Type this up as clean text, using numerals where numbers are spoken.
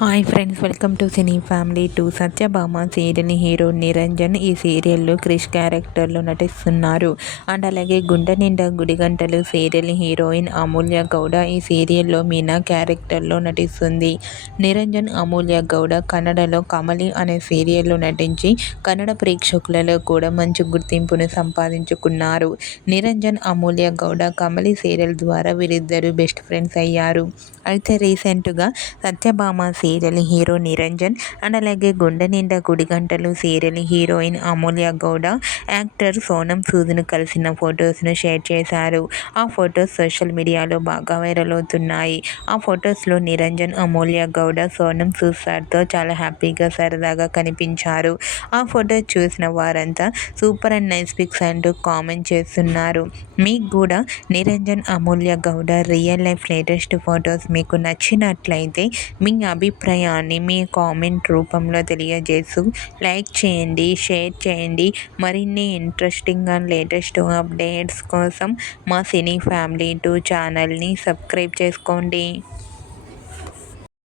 Hi friends, welcome to cine family 2. Satyabhama serial hero Niranjan ఈ సీరియల్లో క్రిష్ క్యారెక్టర్లో నటిస్తున్నారు. అండ్ అలాగే గుండె నిండా గుడిగంటలు సీరియల్ హీరోయిన్ అమూల్య గౌడ ఈ సీరియల్లో మీనా క్యారెక్టర్లో నటిస్తుంది. నిరంజన్ అమూల్య గౌడ కన్నడలో కమలి అనే సీరియల్లో నటించి కన్నడ ప్రేక్షకులలో కూడా మంచి గుర్తింపును సంపాదించుకున్నారు. నిరంజన్ అమూల్య గౌడ కమలి సీరియల్ ద్వారా వీరిద్దరూ బెస్ట్ ఫ్రెండ్స్ అయ్యారు. అయితే రీసెంట్గా Satyabhama serial hero Niranjan and అలాగే గుండె నిండా గుడిగంటలు సీరియల్ హీరోయిన్ అమూల్య గౌడ యాక్టర్ సోనం సూద్ను కలిసిన ఫొటోస్ను షేర్ చేశారు. ఆ ఫొటోస్ సోషల్ మీడియాలో బాగా వైరల్ అవుతున్నాయి. ఆ ఫొటోస్లో నిరంజన్ అమూల్య గౌడ సోనం సూద్ సార్తో చాలా హ్యాపీగా సరదాగా కనిపించారు. ఆ ఫొటో చూసిన వారంతా సూపర్ అండ్ నైస్ పిక్స్ అంటూ కామెంట్ చేస్తున్నారు. మీకు కూడా Niranjan Amulya Gowda real life latest photos మీకు నచ్చినట్లయితే మీ అభిప్రాయాన్ని మీ కామెంట్ రూపంలో తెలియజేస్తూ లైక్ చేయండి, షేర్ చేయండి. మరిన్ని ఇంట్రెస్టింగ్ అండ్ లేటెస్ట్ అప్డేట్స్ కోసం మా సినీ ఫ్యామిలీ 2 ఛానల్ని సబ్స్క్రైబ్ చేసుకోండి.